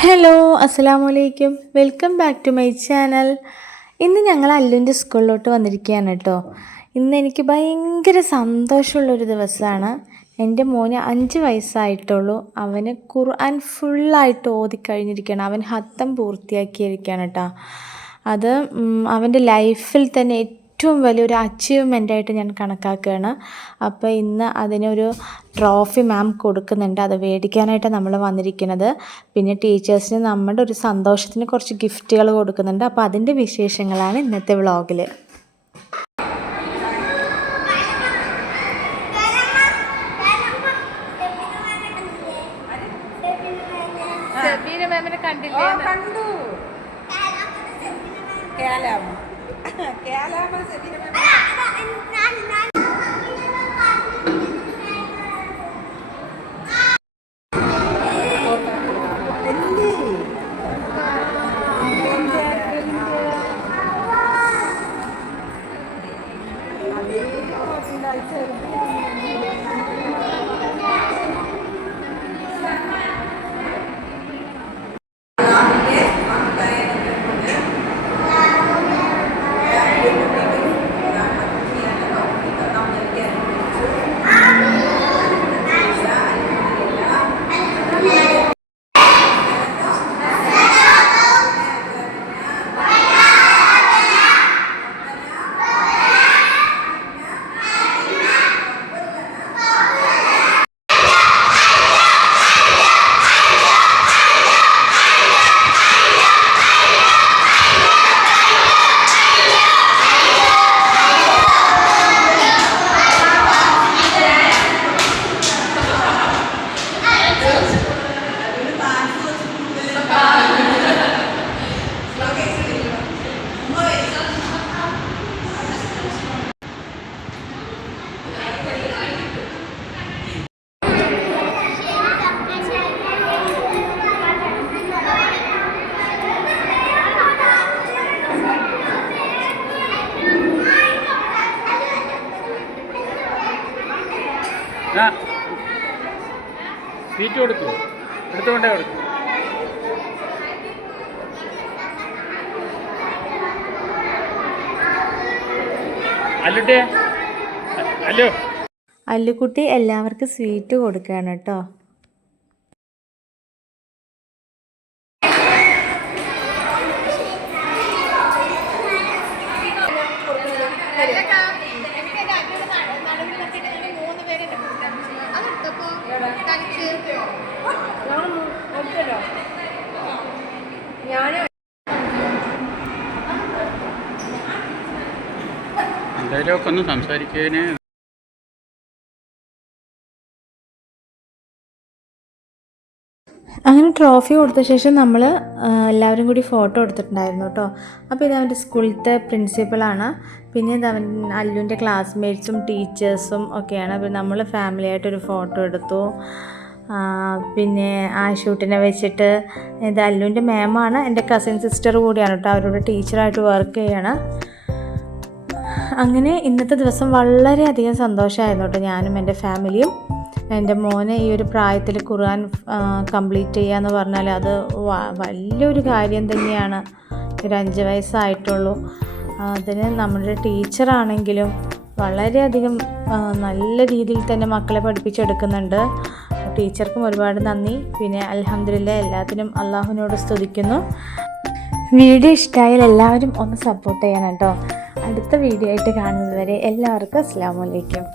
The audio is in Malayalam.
ഹലോ, അസ്സലാമലൈക്കും. Welcome back to my channel. ഇന്ന് ഞങ്ങൾ അല്ലുവിൻ്റെ സ്കൂളിലോട്ട് വന്നിരിക്കുകയാണ് കേട്ടോ. ഇന്ന് എനിക്ക് ഭയങ്കര സന്തോഷമുള്ളൊരു ദിവസമാണ്. എൻ്റെ മോന് 5 വയസ്സായിട്ടുള്ളൂ. അവന് ഖുർആൻ ഫുള്ളായിട്ട് ഓതിക്കഴിഞ്ഞിരിക്കുകയാണ്. അവൻ ഹത്തം പൂർത്തിയാക്കിയിരിക്കുകയാണ് കേട്ടോ. അത് അവൻ്റെ ലൈഫിൽ തന്നെ ഏറ്റവും വലിയൊരു അച്ചീവ്മെൻ്റായിട്ട് ഞാൻ കണക്കാക്കുകയാണ്. അപ്പോൾ ഇന്ന് അതിനൊരു ട്രോഫി മാം കൊടുക്കുന്നുണ്ട്. അത് മേടിക്കാനായിട്ട് നമ്മൾ വന്നിരിക്കുന്നത്. പിന്നെ ടീച്ചേഴ്സിന് നമ്മുടെ ഒരു സന്തോഷത്തിന് കുറച്ച് ഗിഫ്റ്റുകൾ കൊടുക്കുന്നുണ്ട്. അപ്പോൾ അതിൻ്റെ വിശേഷങ്ങളാണ് ഇന്നത്തെ വ്ളോഗിൽ. കണ്ടില്ലേ? കണ്ടു. സ്വീറ്റ് കൊടുത്തു, എടുത്തുകൊണ്ടേ കൊടുത്തു. അല്ലുക്കുട്ടി എല്ലാവർക്കും സ്വീറ്റ് കൊടുക്കുകയാണ് കേട്ടോ. എന്തെങ്കിലുമൊക്കെ ഒന്ന് സംസാരിക്കാന്. അങ്ങനെ ട്രോഫി കൊടുത്ത ശേഷം നമ്മൾ എല്ലാവരും കൂടി ഫോട്ടോ എടുത്തിട്ടുണ്ടായിരുന്നു കേട്ടോ. അപ്പോൾ ഇത് അവൻ്റെ സ്കൂളിലത്തെ പ്രിൻസിപ്പളാണ്. പിന്നെ ഇത് അല്ലുവിൻ്റെ ക്ലാസ്മേറ്റ്സും ടീച്ചേഴ്സും ഒക്കെയാണ്. അപ്പോൾ നമ്മൾ ഫാമിലിയായിട്ടൊരു ഫോട്ടോ എടുത്തു. പിന്നെ ആ ഷൂട്ടിനെ വെച്ചിട്ട് ഇത് അല്ലുവിൻ്റെ മാമാണ്. എൻ്റെ കസിൻ സിസ്റ്റർ കൂടിയാണ് കേട്ടോ. അവരോട് ടീച്ചറായിട്ട് വർക്ക് ചെയ്യാണ്. അങ്ങനെ ഇന്നത്തെ ദിവസം വളരെയധികം സന്തോഷമായിരുന്നു കേട്ടോ. ഞാനും എൻ്റെ ഫാമിലിയും. എൻ്റെ മോനെ ഈ ഒരു പ്രായത്തിൽ ഖുർആൻ കംപ്ലീറ്റ് ചെയ്യുക എന്ന് പറഞ്ഞാൽ അത് വലിയൊരു കാര്യം തന്നെയാണ്. ഒരു 5 വയസ്സായിട്ടുള്ളൂ. അതിന് നമ്മുടെ ടീച്ചറാണെങ്കിലും വളരെയധികം നല്ല രീതിയിൽ തന്നെ മക്കളെ പഠിപ്പിച്ചെടുക്കുന്നുണ്ട്. ടീച്ചർക്കും ഒരുപാട് നന്ദി. പിന്നെ അൽഹംദുലില്ലാഹ് എല്ലാത്തിനും അള്ളാഹുവിനോട് സ്തുതിക്കുന്നു. വീഡിയോ ഇഷ്ടമായാൽ എല്ലാവരും ഒന്ന് സപ്പോർട്ട് ചെയ്യണം കേട്ടോ. അടുത്ത വീഡിയോ ആയിട്ട് കാണുന്നത് വരെ എല്ലാവർക്കും അസ്സലാമു അലൈക്കും.